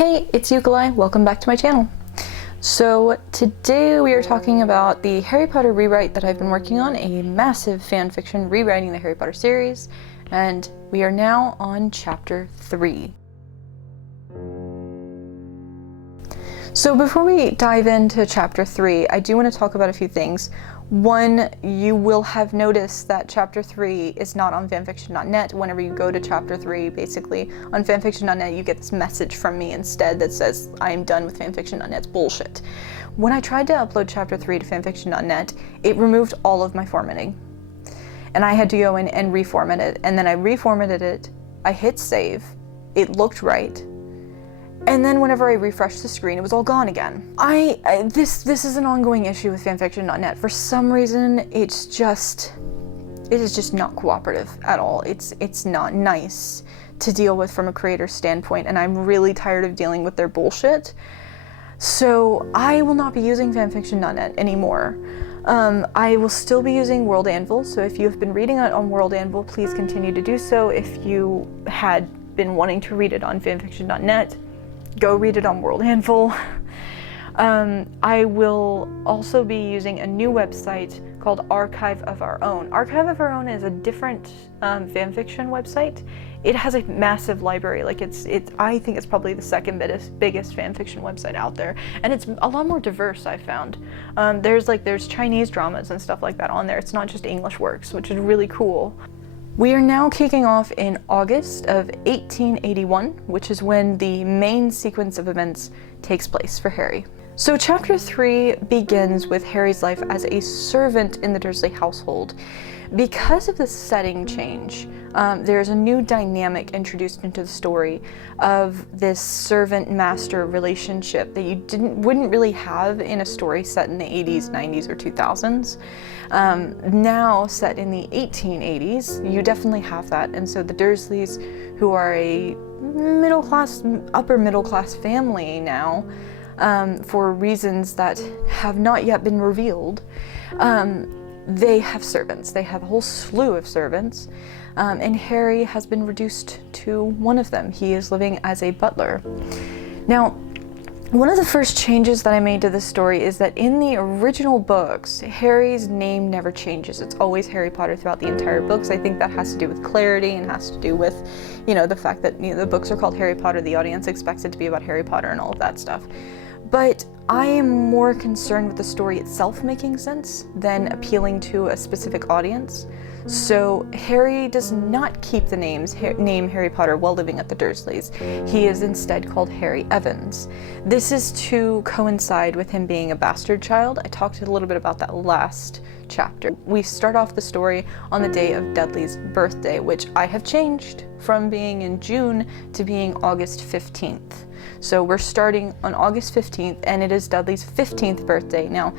Hey, it's ukallii. Welcome back to my channel. So today we are talking about the Harry Potter rewrite that I've been working on, a massive fan fiction rewriting the Harry Potter series, and we are now on chapter 3. So before we dive into chapter 3, I do want to talk about a few things. One, you will have noticed that chapter 3 is not on fanfiction.net. Whenever you go to chapter 3, basically, on fanfiction.net, you get this message from me instead that says, I am done with fanfiction.net's bullshit. When I tried to upload chapter 3 to fanfiction.net, it removed all of my formatting. And I had to go in and reformat it. And then I reformatted it, I hit save, it looked right. And then whenever I refreshed the screen, it was all gone again. This is an ongoing issue with fanfiction.net. For some reason, it is just not cooperative at all. It's not nice to deal with from a creator standpoint, and I'm really tired of dealing with their bullshit. So I will not be using fanfiction.net anymore. I will still be using World Anvil, so if you have been reading it on World Anvil, please continue to do so. If you had been wanting to read it on fanfiction.net, go read it on World Anvil. I will also be using a new website called Archive of Our Own. Archive of Our Own is a different fanfiction website. It has a massive library. Like I think it's probably the second biggest fanfiction website out there, and it's a lot more diverse. I found there's Chinese dramas and stuff like that on there. It's not just English works, which is really cool. We are now kicking off in August of 1881, which is when the main sequence of events takes place for Harry. So chapter 3 begins with Harry's life as a servant in the Dursley household. Because of the setting change, there's a new dynamic introduced into the story of this servant-master relationship that you wouldn't really have in a story set in the 80s, 90s, or 2000s. Now set in the 1880s, you definitely have that, and so the Dursleys, who are a upper middle class family now, for reasons that have not yet been revealed, they have servants. They have a whole slew of servants, and Harry has been reduced to one of them. He is living as a butler. Now, one of the first changes that I made to this story is that in the original books, Harry's name never changes. It's always Harry Potter throughout the entire books. I think that has to do with clarity and has to do with, the fact that the books are called Harry Potter, the audience expects it to be about Harry Potter and all of that stuff. But I am more concerned with the story itself making sense than appealing to a specific audience. So Harry does not keep the name Harry Potter while living at the Dursleys. He is instead called Harry Evans. This is to coincide with him being a bastard child. I talked a little bit about that last chapter. We start off the story on the day of Dudley's birthday, which I have changed from being in June to being August 15th. So we're starting on August 15th, and it is Dudley's 15th birthday. Now,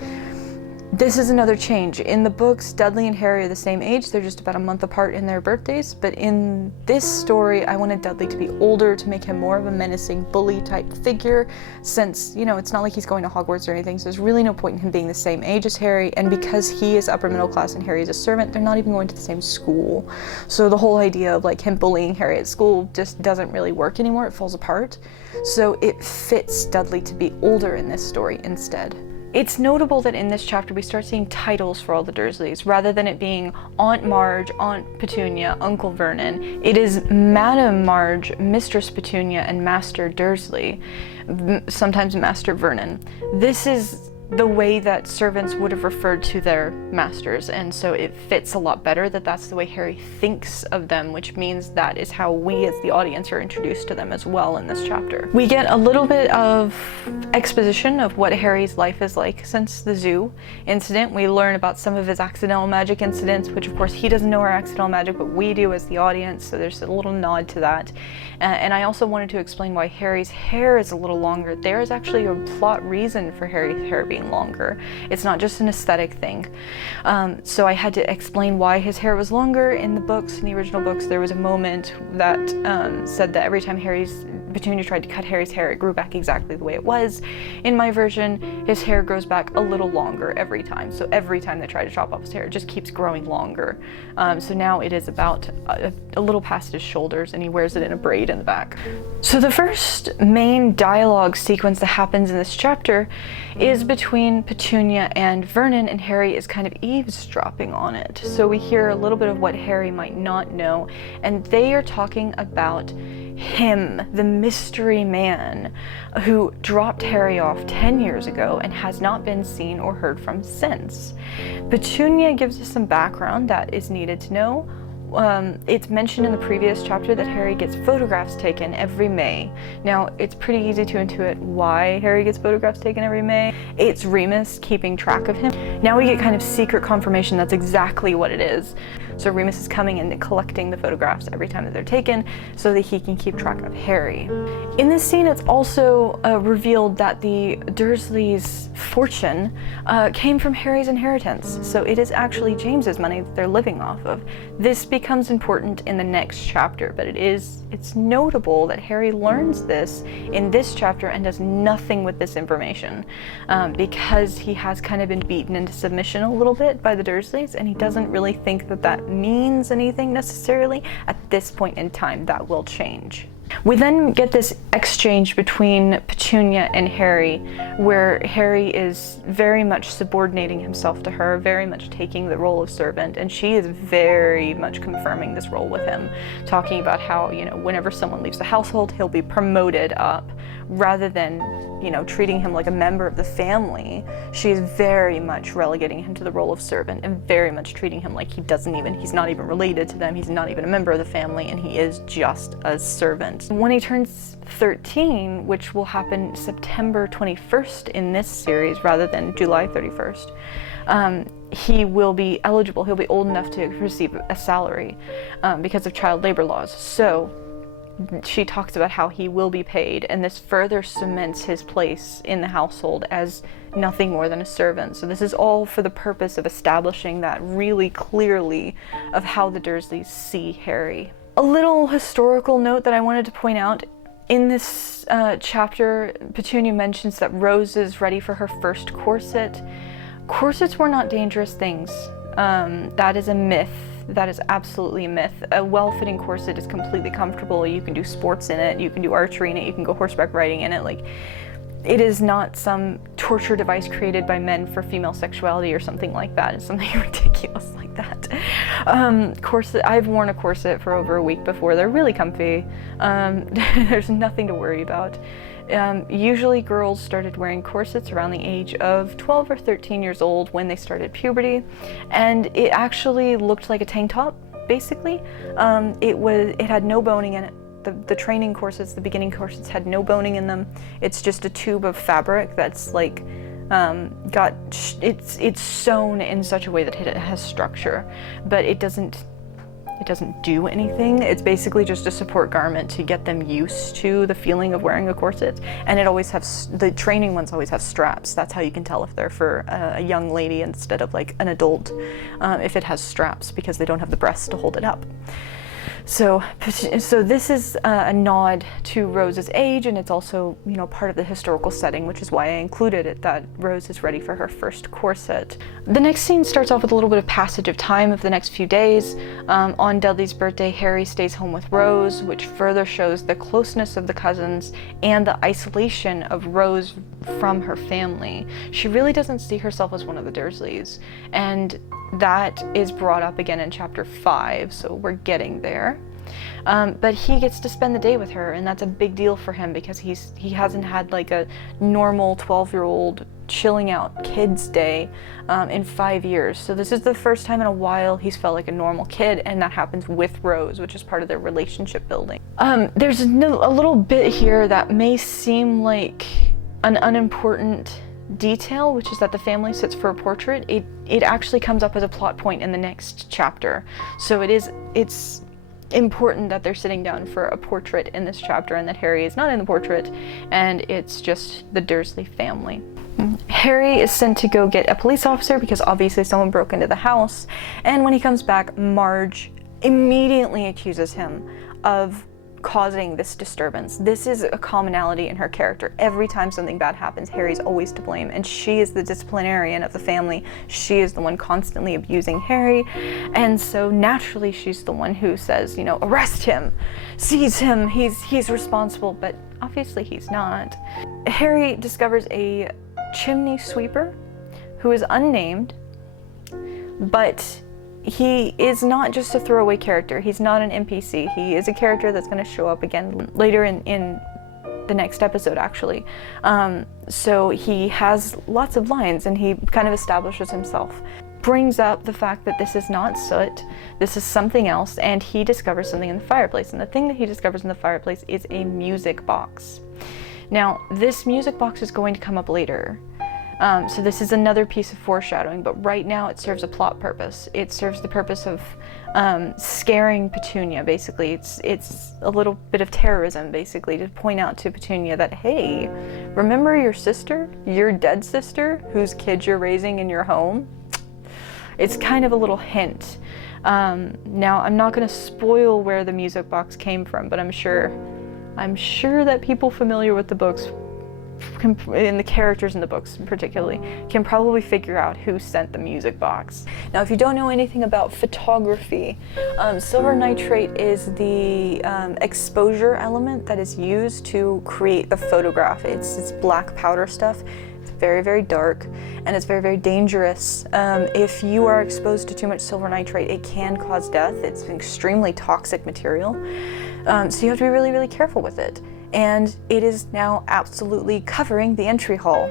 this is another change. In the books, Dudley and Harry are the same age. They're just about a month apart in their birthdays. But in this story, I wanted Dudley to be older to make him more of a menacing bully type figure, since, it's not like he's going to Hogwarts or anything, so there's really no point in him being the same age as Harry. And because he is upper middle class and Harry is a servant, they're not even going to the same school. So the whole idea of him bullying Harry at school just doesn't really work anymore. It falls apart. So it fits Dudley to be older in this story instead. It's notable that in this chapter we start seeing titles for all the Dursleys. Rather than it being Aunt Marge, Aunt Petunia, Uncle Vernon, it is Madam Marge, Mistress Petunia, and Master Dursley, sometimes Master Vernon. This is the way that servants would have referred to their masters, and so it fits a lot better that that's the way Harry thinks of them, which means that is how we as the audience are introduced to them as well in this chapter. We get a little bit of exposition of what Harry's life is like since the zoo incident. We learn about some of his accidental magic incidents, which of course he doesn't know are accidental magic, but we do as the audience, so there's a little nod to that. And I also wanted to explain why Harry's hair is a little longer. There is actually a plot reason for Harry's hair being longer. It's not just an aesthetic thing. So I had to explain why his hair was longer. In the books, in the original books, there was a moment that said that every time Harry's Petunia tried to cut Harry's hair, it grew back exactly the way it was. In my version, his hair grows back a little longer every time. So every time they try to chop off his hair, it just keeps growing longer. So now it is about a little past his shoulders, and he wears it in a braid in the back. So the first main dialogue sequence that happens in this chapter is between Petunia and Vernon, and Harry is kind of eavesdropping on it. So we hear a little bit of what Harry might not know, and they are talking about him, the mystery man who dropped Harry off 10 years ago and has not been seen or heard from since. Petunia gives us some background that is needed to know. It's mentioned in the previous chapter that Harry gets photographs taken every May. Now, it's pretty easy to intuit why Harry gets photographs taken every May. It's Remus keeping track of him. Now we get kind of secret confirmation that's exactly what it is. So Remus is coming and collecting the photographs every time that they're taken so that he can keep track of Harry. In this scene, it's also revealed that the Dursleys' fortune came from Harry's inheritance. So it is actually James's money that they're living off of. This becomes important in the next chapter, but it's notable that Harry learns this in this chapter and does nothing with this information because he has kind of been beaten into submission a little bit by the Dursleys, and he doesn't really think that that means anything necessarily. At this point in time, that will change. We then get this exchange between Petunia and Harry, where Harry is very much subordinating himself to her, very much taking the role of servant, and she is very much confirming this role with him, talking about how, you know, whenever someone leaves the household, he'll be promoted up, rather than, you know, treating him like a member of the family. She is very much relegating him to the role of servant and very much treating him like he's not even related to them, he's not even a member of the family, and he is just a servant. When he turns 13, which will happen September 21st in this series rather than July 31st, he will be eligible, he'll be old enough to receive a salary because of child labor laws. So she talks about how he will be paid, and this further cements his place in the household as nothing more than a servant. So this is all for the purpose of establishing that really clearly of how the Dursleys see Harry. A little historical note that I wanted to point out. In this chapter, Petunia mentions that Rose is ready for her first corset. Corsets were not dangerous things. That is a myth. That is absolutely a myth. A well-fitting corset is completely comfortable. You can do sports in it, you can do archery in it, you can go horseback riding in it. Like, it is not some torture device created by men for female sexuality or something like that. It's something ridiculous like that. Corset, I've worn a corset for over a week before. They're really comfy. There's nothing to worry about. Usually girls started wearing corsets around the age of 12 or 13 years old when they started puberty, and it actually looked like a tank top, basically. It had no boning in it. The training corsets, the beginning corsets, had no boning in them. It's just a tube of fabric that's like it's sewn in such a way that it has structure, but it doesn't do anything. It's basically just a support garment to get them used to the feeling of wearing a corset. And the training ones always have straps. That's how you can tell if they're for a young lady instead of like an adult, if it has straps, because they don't have the breasts to hold it up. So this is a nod to Rose's age, and it's also, you know, part of the historical setting, which is why I included it, that Rose is ready for her first corset. The next scene starts off with a little bit of passage of time of the next few days. On Dudley's birthday, Harry stays home with Rose, which further shows the closeness of the cousins and the isolation of Rose from her family. She really doesn't see herself as one of the Dursleys, and that is brought up again in chapter 5, so we're getting there. But he gets to spend the day with her, and that's a big deal for him because he hasn't had like a normal 12-year-old chilling out kids day in 5 years. So this is the first time in a while he's felt like a normal kid, and that happens with Rose, which is part of their relationship building. There's a little bit here that may seem like an unimportant detail, which is that the family sits for a portrait. It actually comes up as a plot point in the next chapter. So it's important that they're sitting down for a portrait in this chapter, and that Harry is not in the portrait, and it's just the Dursley family. Harry is sent to go get a police officer because obviously someone broke into the house, and when he comes back, Marge immediately accuses him of causing this disturbance. This is a commonality in her character. Every time something bad happens, Harry's always to blame, and she is the disciplinarian of the family. She is the one constantly abusing Harry, and so naturally she's the one who says, you know, arrest him, seize him, he's responsible, but obviously he's not. Harry discovers a chimney sweeper who is unnamed, but he is not just a throwaway character. He's not an NPC. He is a character that's going to show up again later in the next episode, actually. So he has lots of lines, and he kind of establishes himself. Brings up the fact that this is not soot, this is something else, and he discovers something in the fireplace. And the thing that he discovers in the fireplace is a music box. Now, this music box is going to come up later. So this is another piece of foreshadowing, but right now it serves a plot purpose. It serves the purpose of scaring Petunia, basically. It's a little bit of terrorism, basically, to point out to Petunia that, hey, remember your sister? Your dead sister, whose kids you're raising in your home? It's kind of a little hint. Now, I'm not going to spoil where the music box came from, but I'm sure that people familiar with the books, and the characters in the books particularly, can probably figure out who sent the music box. Now, if you don't know anything about photography, silver nitrate is the exposure element that is used to create the photograph. It's black powder stuff. It's very, very dark, and it's very, very dangerous. If you are exposed to too much silver nitrate, it can cause death. It's an extremely toxic material, so you have to be really, really careful with it. And it is now absolutely covering the entry hall.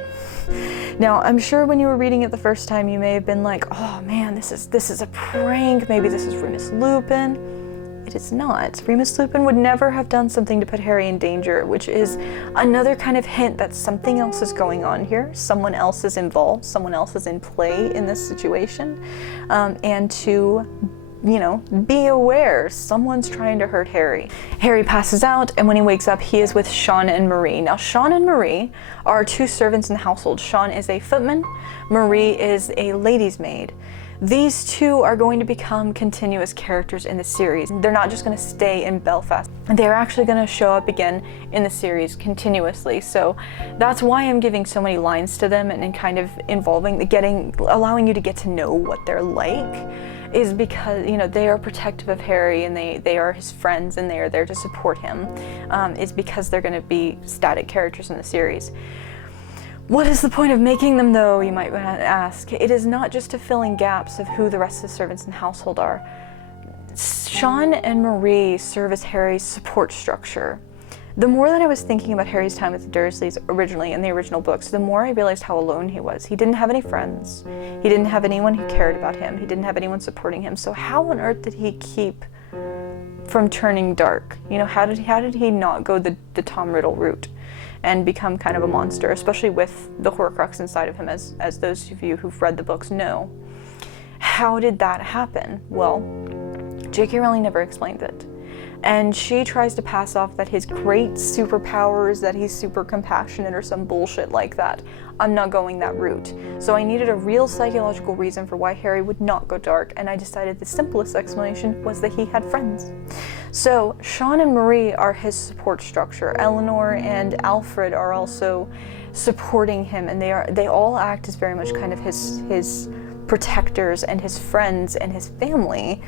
Now, I'm sure when you were reading it the first time, you may have been like, oh man, this is a prank, maybe this is Remus Lupin. It is not. Remus Lupin would never have done something to put Harry in danger, which is another kind of hint that something else is going on here. Someone else is involved, someone else is in play in this situation, and to, you know, be aware, someone's trying to hurt Harry. Harry passes out, and when he wakes up, he is with Sean and Marie. Now, Sean and Marie are two servants in the household. Sean is a footman, Marie is a lady's maid. These two are going to become continuous characters in the series. They're not just going to stay in Belfast. They're actually going to show up again in the series continuously. So that's why I'm giving so many lines to them and kind of allowing you to get to know what they're like, is because, you know, they are protective of Harry, and they are his friends, and they are there to support him. Is because they're going to be static characters in the series. What is the point of making them, though, you might ask? It is not just to fill in gaps of who the rest of the servants in the household are. Sean and Marie serve as Harry's support structure. The more that I was thinking about Harry's time with the Dursleys originally in the original books, the more I realized how alone he was. He didn't have any friends. He didn't have anyone who cared about him. He didn't have anyone supporting him. So how on earth did he keep from turning dark? You know, how did he not go the Tom Riddle route and become kind of a monster, especially with the Horcrux inside of him, as those of you who've read the books know? How did that happen? Well, J.K. Rowling never explained it. And she tries to pass off that his great superpowers, that he's super compassionate or some bullshit like that. I'm not going that route. So I needed a real psychological reason for why Harry would not go dark, and I decided the simplest explanation was that he had friends. So Sean and Marie are his support structure. Eleanor and Alfred are also supporting him, and they all act as very much kind of his protectors and his friends and his family.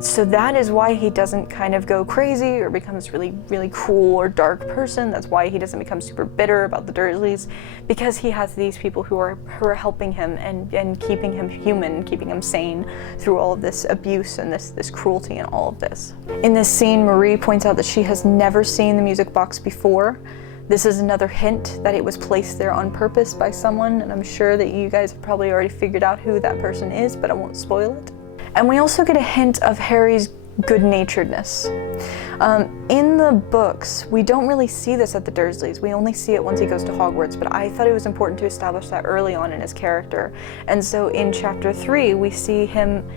So that is why he doesn't kind of go crazy or becomes really, really cruel or dark person. That's why he doesn't become super bitter about the Dursleys, because he has these people who are helping him and keeping him human, keeping him sane through all of this abuse and this cruelty and all of this. In this scene, Marie points out that she has never seen the music box before. This is another hint that it was placed there on purpose by someone, and I'm sure that you guys have probably already figured out who that person is, but I won't spoil it. And we also get a hint of Harry's good-naturedness. In the books, we don't really see this at the Dursleys. We only see it once he goes to Hogwarts, but I thought it was important to establish that early on in his character. And so in Chapter 3, we see him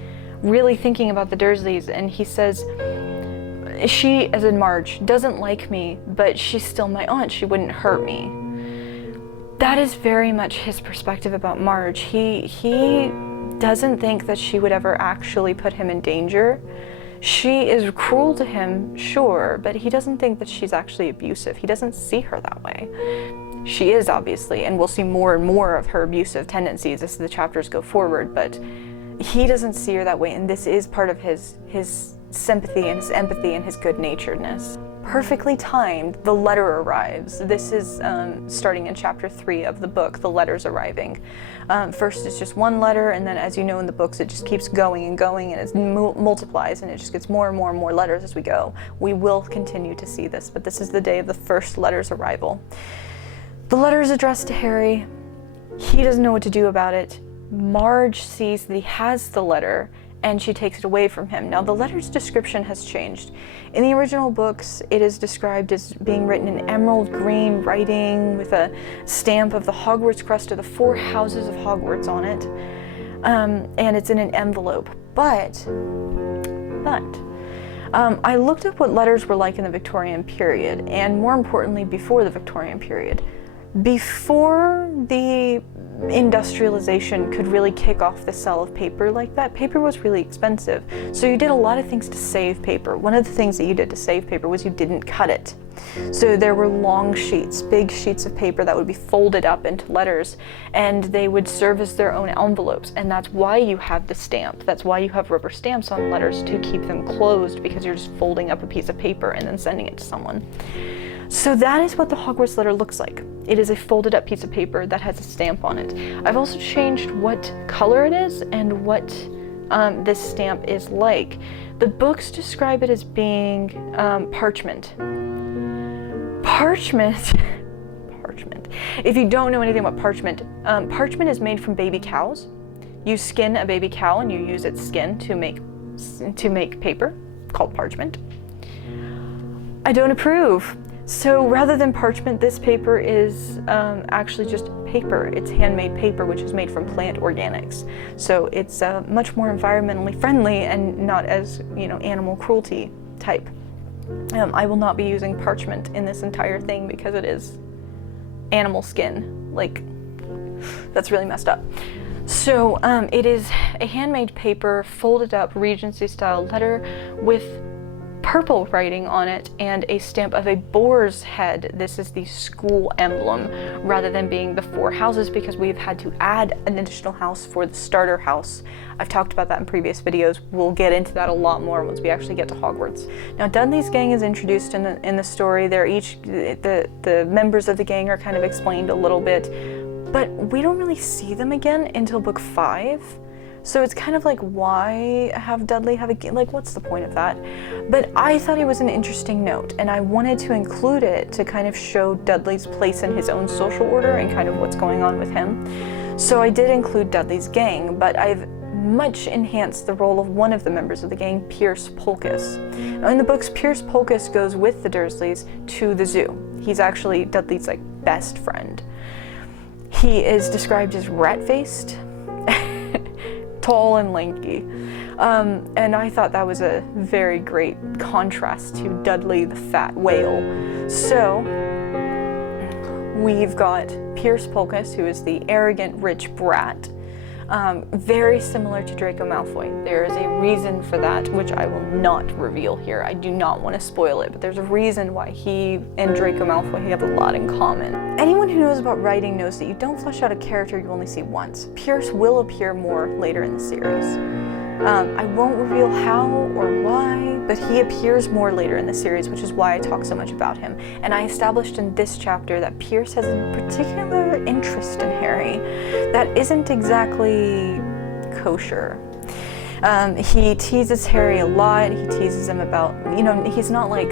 really thinking about the Dursleys, and he says, she, as in Marge, doesn't like me, but she's still my aunt. She wouldn't hurt me. That is very much his perspective about Marge. He doesn't think that she would ever actually put him in danger. She is cruel to him, sure, but he doesn't think that she's actually abusive. He doesn't see her that way. She is, obviously, and we'll see more and more of her abusive tendencies as the chapters go forward, but he doesn't see her that way, and this is part of his sympathy and his empathy and his good-naturedness. Perfectly timed, the letter arrives. This is starting in chapter 3 of the book, the letters arriving. First it's just one letter, and then as you know in the books, it just keeps going and going, and it multiplies, and it just gets more and more and more letters as we go. We will continue to see this, but this is the day of the first letter's arrival. The letter is addressed to Harry. He doesn't know what to do about it. Marge sees that he has the letter, and she takes it away from him. Now, the letter's description has changed. In the original books, it is described as being written in emerald green writing with a stamp of the Hogwarts crest of the 4 houses of Hogwarts on it, and it's in an envelope. But I looked up what letters were like in the Victorian period, and more importantly, before the Victorian period. Before the industrialization could really kick off the sale of paper like that, paper was really expensive. So you did a lot of things to save paper. One of the things that you did to save paper was you didn't cut it. So there were long sheets, big sheets of paper that would be folded up into letters, and they would serve as their own envelopes. And that's why you have the stamp. That's why you have rubber stamps on letters, to keep them closed, because you're just folding up a piece of paper and then sending it to someone. So that is what the Hogwarts letter looks like. It is a folded up piece of paper that has a stamp on it. I've also changed what color it is and what this stamp is like. The books describe it as being parchment. Parchment. If you don't know anything about parchment, parchment is made from baby cows. You skin a baby cow and you use its skin to make paper called parchment. I don't approve. So rather than parchment, this paper is actually just paper. It's handmade paper, which is made from plant organics. So it's much more environmentally friendly and not as, animal cruelty type. I will not be using parchment in this entire thing because it is animal skin. Like, that's really messed up. So it is a handmade paper, folded up Regency style letter with purple writing on it and a stamp of a boar's head. This is the school emblem rather than being the 4 houses, because we've had to add an additional house for the starter house. I've talked about that in previous videos. We'll get into that a lot more once we actually get to Hogwarts. Now, Dudley's gang is introduced in the story. They're each, the members of the gang are kind of explained a little bit, but we don't really see them again until book 5. So it's kind of like, why have Dudley have a game? Like, what's the point of that? But I thought it was an interesting note, and I wanted to include it to kind of show Dudley's place in his own social order and kind of what's going on with him. So I did include Dudley's gang, but I've much enhanced the role of one of the members of the gang, Pierce Polkiss. Now, in the books, Pierce Polkiss goes with the Dursleys to the zoo. He's actually Dudley's best friend. He is described as rat-faced, tall and lanky, and I thought that was a very great contrast to Dudley the fat whale. So we've got Pierce Polkiss, who is the arrogant rich brat, very similar to Draco Malfoy. There is a reason for that, which I will not reveal here. I do not want to spoil it, but there's a reason why he and Draco Malfoy have a lot in common. Anyone who knows about writing knows that you don't flesh out a character you only see once. Pierce will appear more later in the series. I won't reveal how or why, but he appears more later in the series, which is why I talk so much about him. And I established in this chapter that Pierce has a particular interest in Harry that isn't exactly kosher. He teases Harry a lot. He teases him about, he's not like,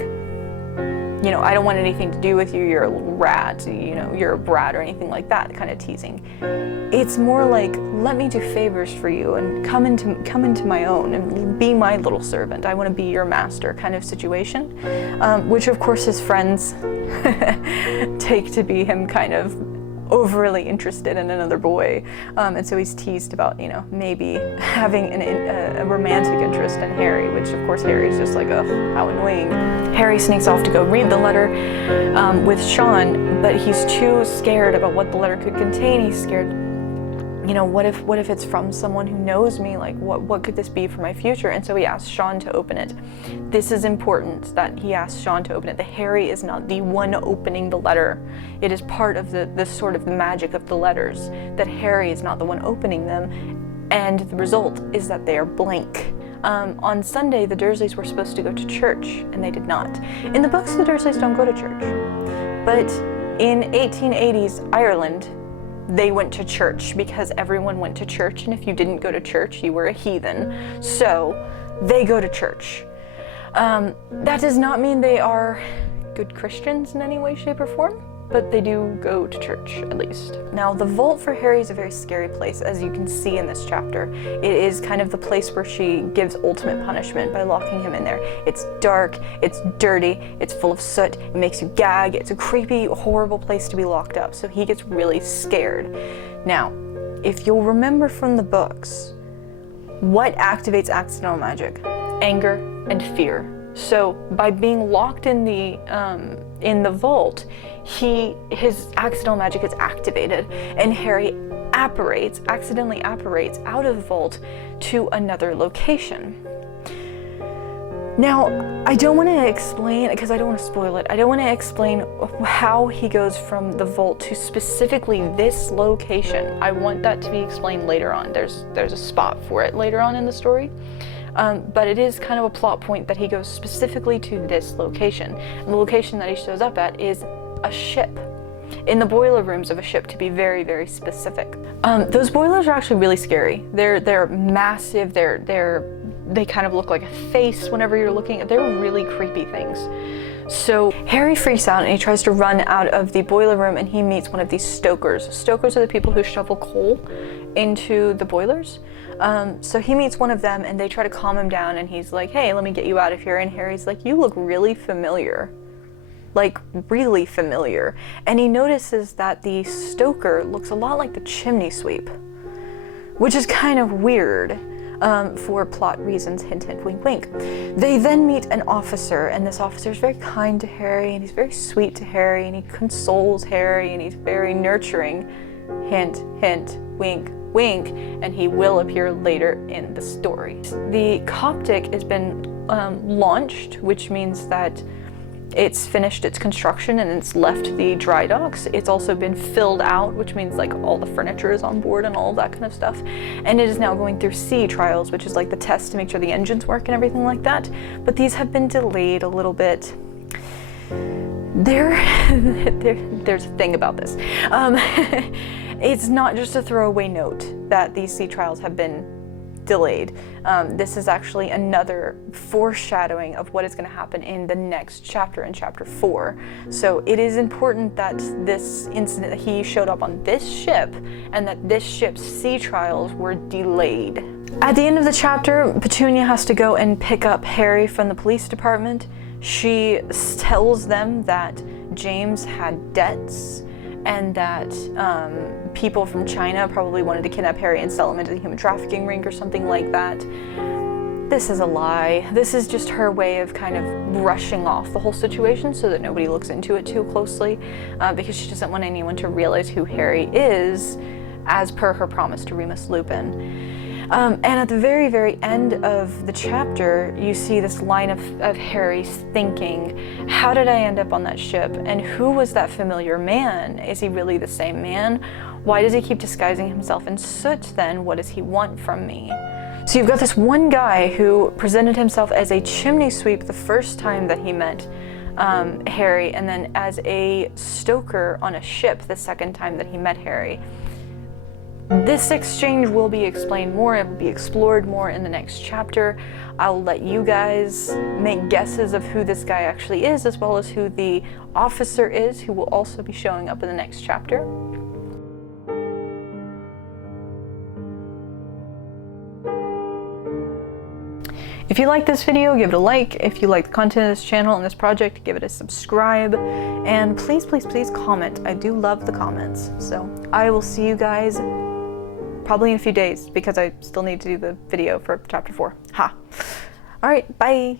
I don't want anything to do with you, you're a little rat, you're a brat, or anything like that kind of teasing. It's more like, let me do favors for you and come into my own and be my little servant. I want to be your master kind of situation, which of course his friends take to be him kind of overly interested in another boy, and so he's teased about maybe having a romantic interest in Harry, which of course Harry's just like, oh, how annoying. Harry sneaks off to go read the letter with Sean, but he's too scared about what the letter could contain. He's scared you know, what if it's from someone who knows me? Like, what could this be for my future? And so he asks Sean to open it. This is important that he asks Sean to open it. The Harry is not the one opening the letter. It is part of the sort of magic of the letters, that Harry is not the one opening them, and the result is that they are blank. On Sunday, the Dursleys were supposed to go to church, and they did not. In the books, the Dursleys don't go to church. But in 1880s Ireland, they went to church because everyone went to church, and if you didn't go to church, you were a heathen. So they go to church. That does not mean they are good Christians in any way, shape, or form, but they do go to church, at least. Now, the vault for Harry is a very scary place, as you can see in this chapter. It is kind of the place where she gives ultimate punishment by locking him in there. It's dark, it's dirty, it's full of soot, it makes you gag. It's a creepy, horrible place to be locked up, so he gets really scared. Now, if you'll remember from the books, what activates accidental magic? Anger and fear. So by being locked in the vault, his accidental magic is activated, and Harry accidentally apparates out of the vault to another location. Now, I don't want to explain, because I don't want to spoil it, I don't want to explain how he goes from the vault to specifically this location. I want that to be explained later on. There's a spot for it later on in the story. But it is kind of a plot point that he goes specifically to this location. And the location that he shows up at is a ship, in the boiler rooms of a ship, to be very, very specific. Those boilers are actually really scary. They're massive. They kind of look like a face whenever you're looking at. They're really creepy things. So Harry freaks out and he tries to run out of the boiler room, and he meets one of these stokers. Stokers are the people who shovel coal into the boilers. So he meets one of them and they try to calm him down, and he's like, hey, let me get you out of here. And Harry's like, you look really familiar. Like, really familiar. And he notices that the stoker looks a lot like the chimney sweep, which is kind of weird. For plot reasons, hint, hint, wink, wink. They then meet an officer, and this officer is very kind to Harry, and he's very sweet to Harry, and he consoles Harry, and he's very nurturing. Hint, hint, wink, wink, and he will appear later in the story. The Coptic has been launched, which means that it's finished its construction and it's left the dry docks. It's also been filled out, which means like all the furniture is on board and all of that kind of stuff. And it is now going through sea trials, which is like the test to make sure the engines work and everything like that. But these have been delayed a little bit. There's a thing about this. It's not just a throwaway note that these sea trials have been delayed. This is actually another foreshadowing of what is going to happen in the next chapter, in chapter 4. So it is important that this incident, that he showed up on this ship, and that this ship's sea trials were delayed. At the end of the chapter, Petunia has to go and pick up Harry from the police department. She tells them that James had debts, and that people from China probably wanted to kidnap Harry and sell him into the human trafficking ring or something like that. This is a lie. This is just her way of kind of brushing off the whole situation so that nobody looks into it too closely, because she doesn't want anyone to realize who Harry is, as per her promise to Remus Lupin. And at the very, very end of the chapter, you see this line of Harry thinking, how did I end up on that ship? And who was that familiar man? Is he really the same man? Why does he keep disguising himself in soot then? What does he want from me? So you've got this one guy who presented himself as a chimney sweep the first time that he met Harry, and then as a stoker on a ship the second time that he met Harry. This exchange will be explained more, it will be explored more in the next chapter. I'll let you guys make guesses of who this guy actually is, as well as who the officer is, who will also be showing up in the next chapter. If you like this video, give it a like. If you like the content of this channel and this project, give it a subscribe. And please, please, please comment. I do love the comments. So I will see you guys probably in a few days, because I still need to do the video for chapter 4. Ha! Alright, bye!